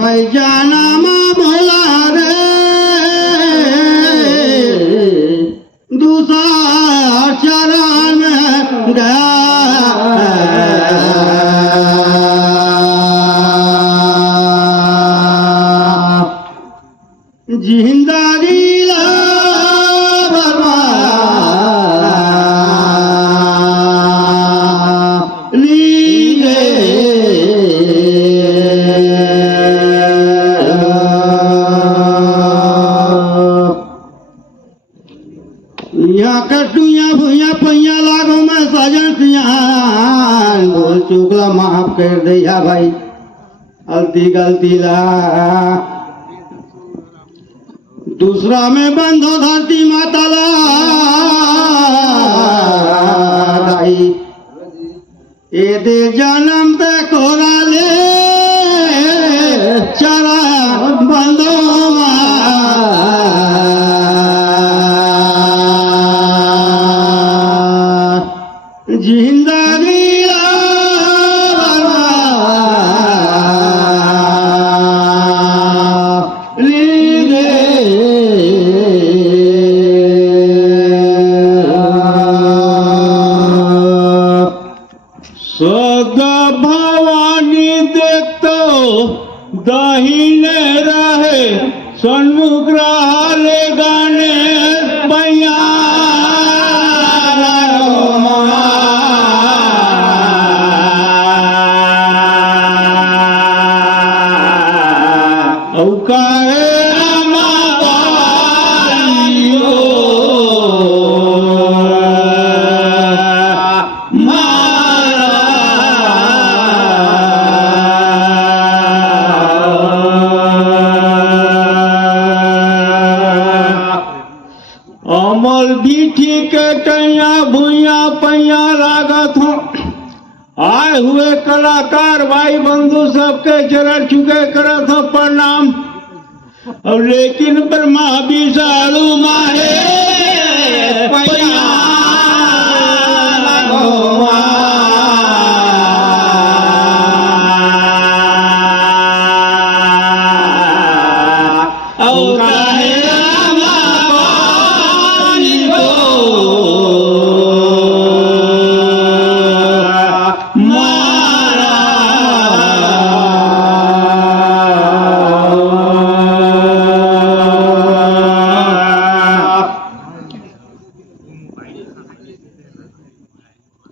भाई जाना माँ भोला रे दूसरा चरण गया जिंदगी भूया पैया लागो मैं सजन बोल चुकला माफ कर दिया भाई गलती ला दूसरा में बंधो धरती माता ला ए दे जन्म ते कोरा ले चरा बंधो जिंदगी सदा भवानी देखतो दाहिने रहे सन्मुख राहले गाने पैया अमल बीठी के कैया भूया पैया लागत हो आए हुए कलाकार भाई बंधु सबके चरण चुके करत हो प्रणाम। और लेकिन ब्रह्मा विषाणु माहे पैया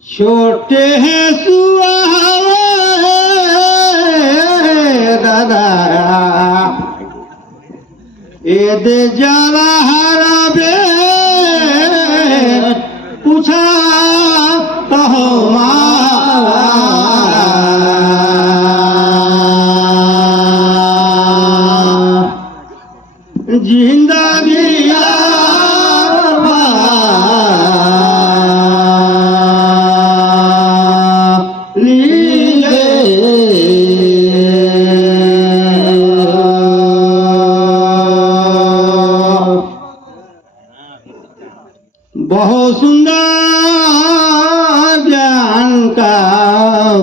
छोटे हैं सुहावे दादा ए दे जरा हरा बे पूछा कहो जिंदगी बहुत सुंदर ज्ञान का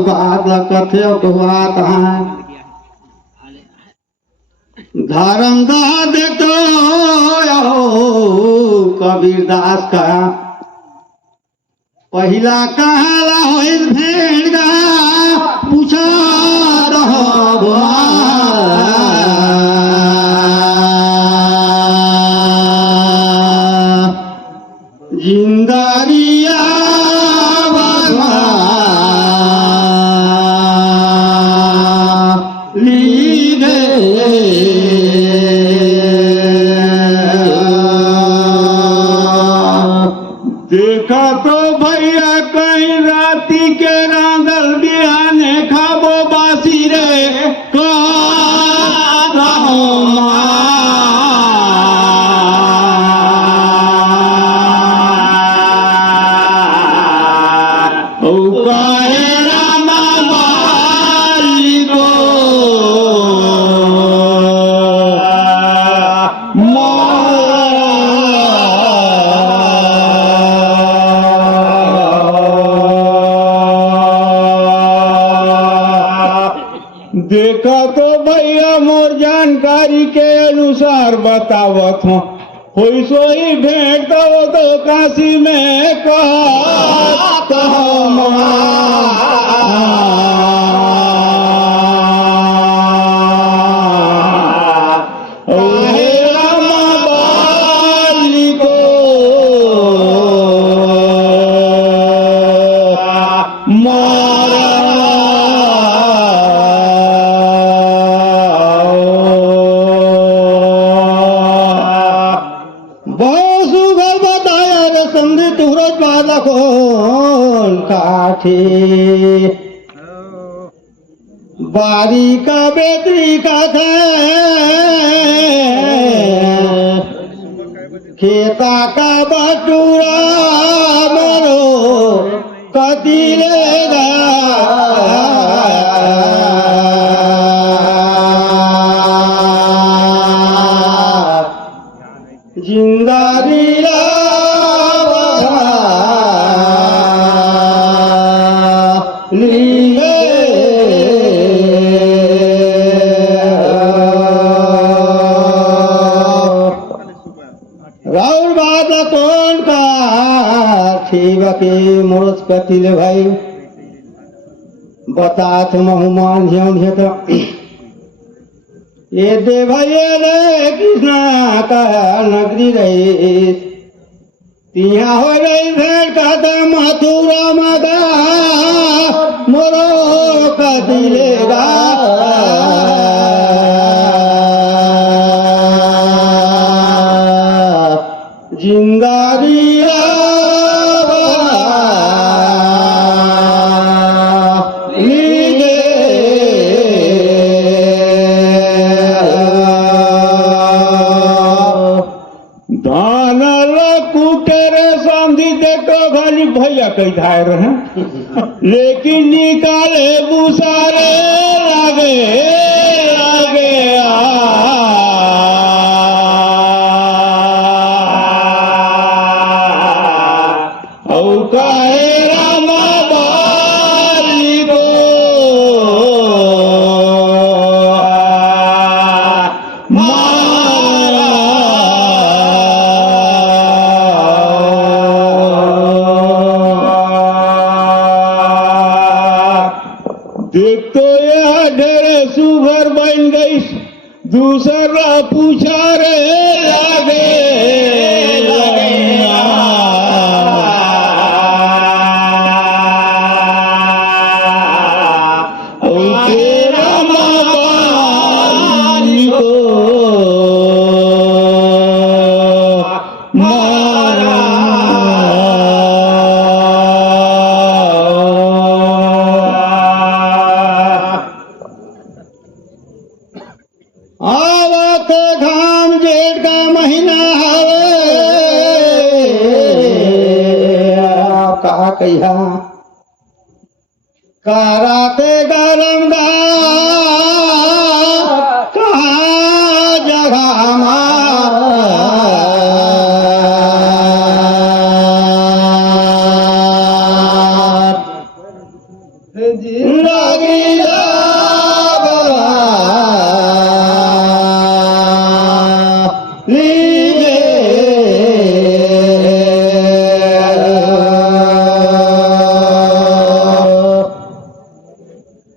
बात कथे तो बात है धर्म दा देखो कबीर दास का पहला कहाला हो भेड़ गा पूछा रहो जिंदगिया देखा तो भैया कहीं राती के रांगल बिहाने खाबो बासी रे कहा देखा तो भैया मोर जानकारी के अनुसार बतावत हूँ कोई सोई भेंट तो काशी में बहुत सुगर बताया रे समझे तुहरज बाला खोल काठे बारी का बेतरी का थे खेता का बटूरा मरो कदी लेगा जिंदा दिला लिए राहुल बात कौन का छेवा के मोरस कतिले भाई बतात महुमान झेउन तो ये दे भैया रे कृष्णा का नगरी रही तिया हो रही भेड़ का दम मथुरा मगा मोरो का दिलेगा जिंदा दिया भैया कई धार हैं लेकिन निकाले बुसारे लागे लागे औ काहे रामा बाली गो देख तो यह ढेरे सुभर बन गई दूसरा पूछा रे लागे आवत घाम जेठ का महीना हवे कहा कहिया कराते गरम गा कहा जगह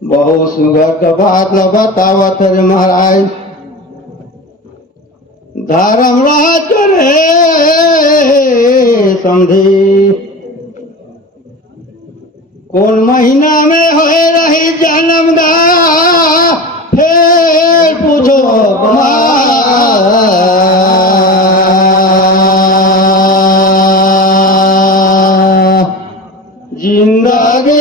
बहुत सुगर का बात न बतावत रे महाराज धर्मराज रे समझी कौन महीना में हो रही जन्म दा फिर पूछो जिंदगी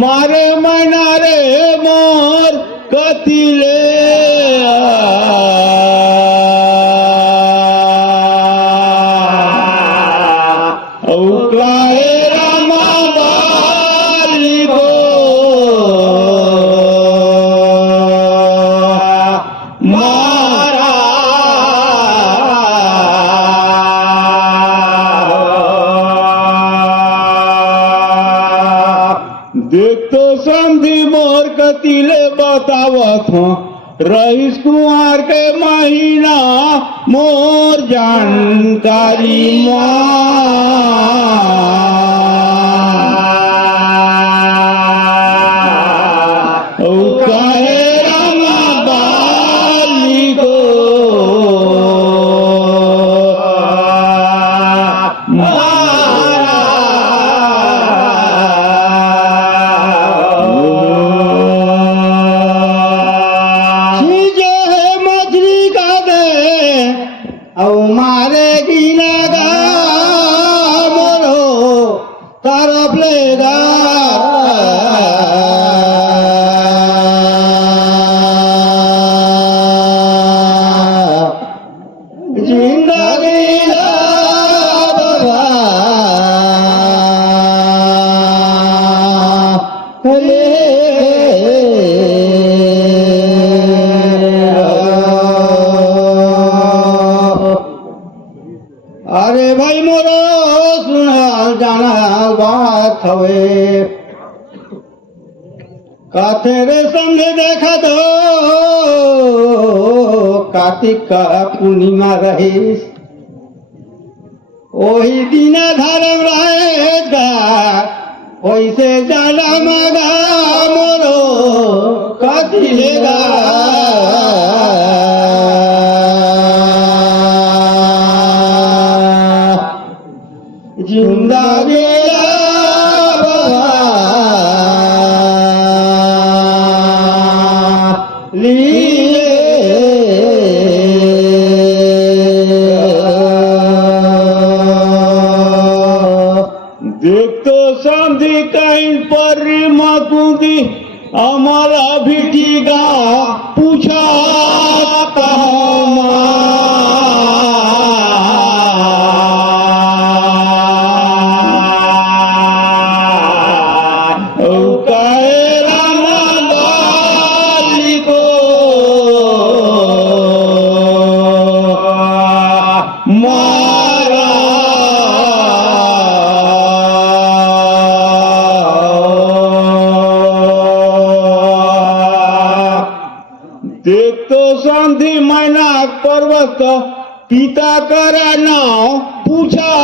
मारे मनारे मोर कतिले औ काहे रामा बाली गो गति ले बतावत हो रईस कुमार के महीना मोर जानकारी कहे रामा बाली को चीजे है मछली का दे औ मारेगी नगा मोरो तरफ लेगा जिंदगी ला बाबा अरे भाई मोरो सुना जाना बात हवे का तेरे संग देखा तो कार्तिक का पूर्णिमा रहीस वही दिन धर्म रहेगा वैसे जाना मगा मोरो कथी लेगा जिंदगी देख तो संधि कहीं पर मकुदी हमारा भिटिगा पूछा देख तो संधि मैना पर्वत पिता करा नाव पूछा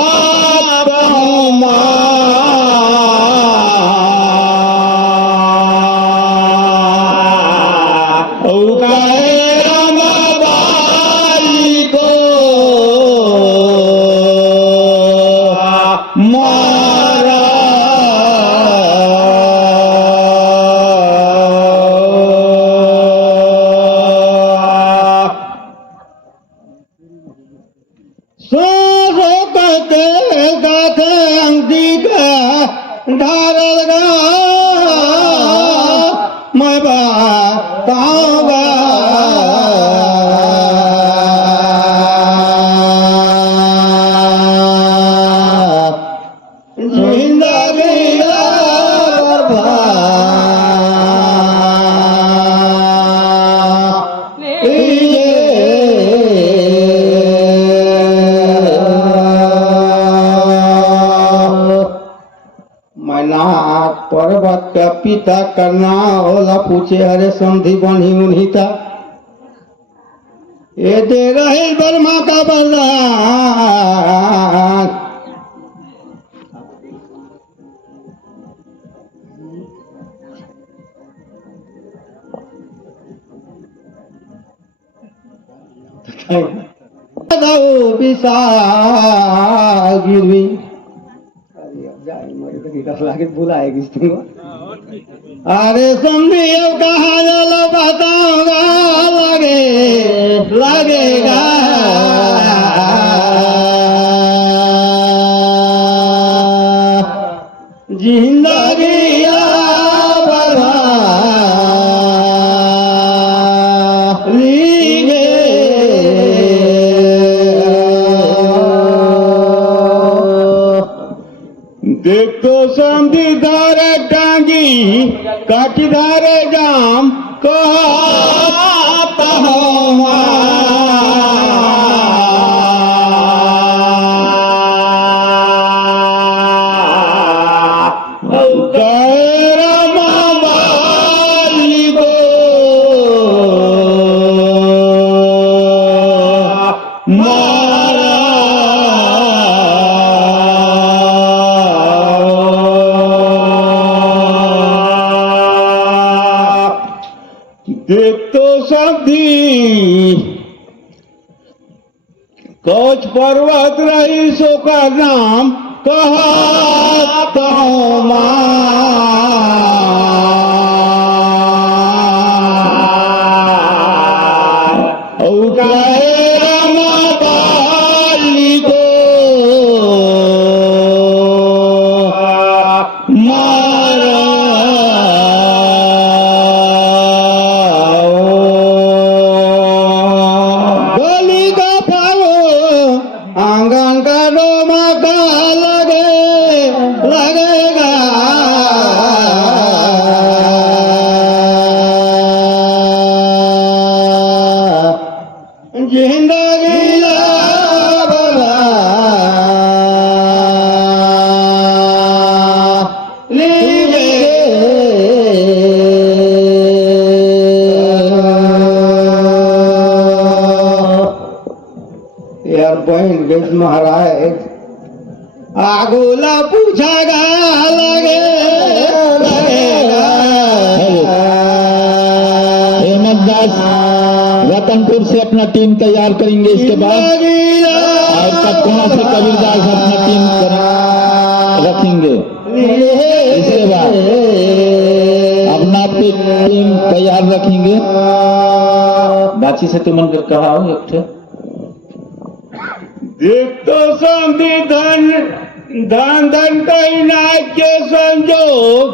ढारगा मैं बताऊंगा जिंदगी पर्वत का पिता करना होला पूछे अरे समधी बनी उन्हीता ये दे रहे बर्मा का बलिदान विशाल गिरवी बुलाएगी अरे समझी अब कहा चलो बताऊंगा लगेगा जिंदगी देख तो संधि धारे टांगी काटी धारे जाम कहता हूँ पर्वत रही सो का नाम कहत हूँ आंगन का डोमा का लगेगा जिंदगी यार बहन बेच महाराज आगोला पूछागा लगेगा हेमंत दास रतनपुर से अपना टीम तैयार करेंगे। इसके बाद और पटना से कबीरदास अपना टीम रखेंगे। इसके बाद अपना टीम तैयार रखेंगे। बाची से तुमन कर कहा हो एक ठे देख तो समझी धन धन धन कहीं नाच के संजोग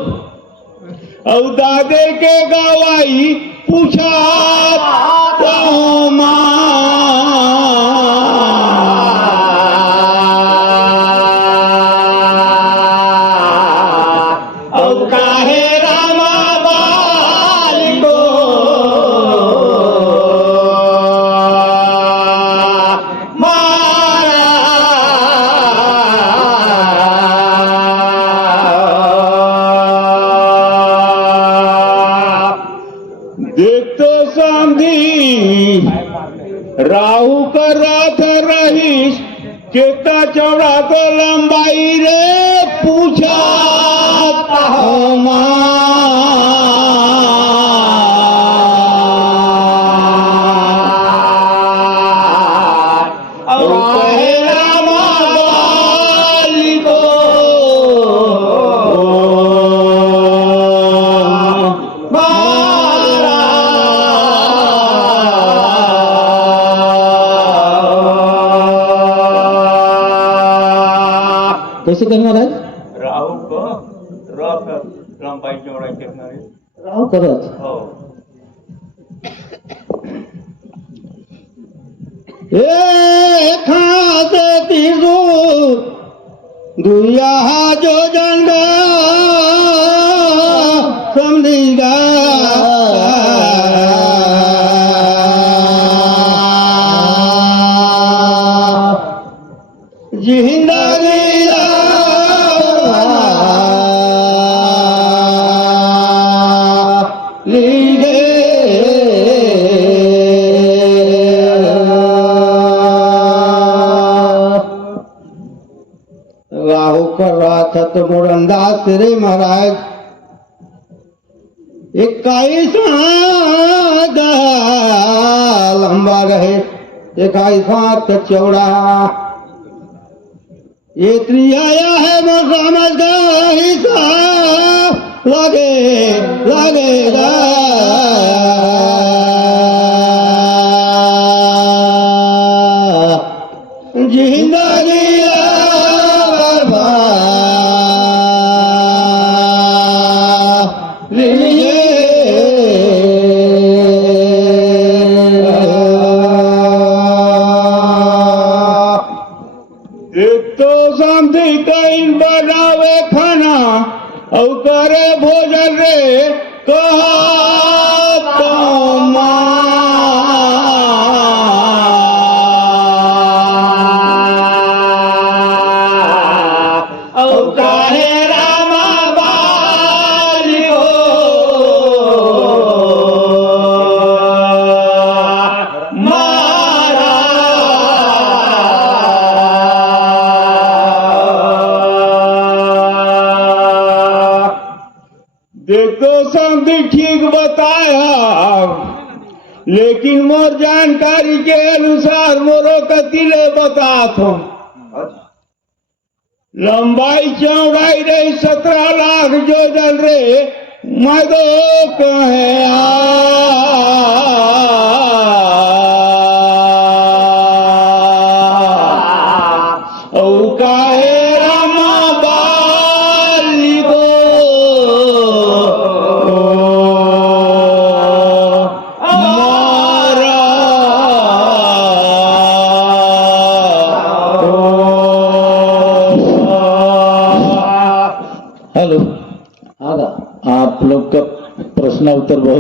और दादे के गवाई पूछा और काहे रामा बाल को देख तो समझी राहु का रात रहीश कितना चौड़ा तो लंबाई रे पूछा कैसे करना महाराज? राहु को रथ लंबाई चौड़ाई कितना है? राहु का रथ खासे तीसो दुया जो जनगा समझीगा जिंदगी राहु कर रहा था तो मोर अंदाज तेरे महाराज 21 लंबा रहे 21 हाथ चौड़ा ये त्रिया है मैं समझ गया हिसाब लगेगा जिंदगी शांति कहीं बनावे खाना और करे भोजन रे कहा तो और काहे रामा बाली हो देखो शांति ठीक बताया लेकिन मोर जानकारी के अनुसार मोरो कतिले बतात हो लंबाई चौड़ाई रही 17 लाख जो डल रे मदो कहे काहे रामा बाली गो हेलो, आप लोग का प्रश्न उत्तर बहुत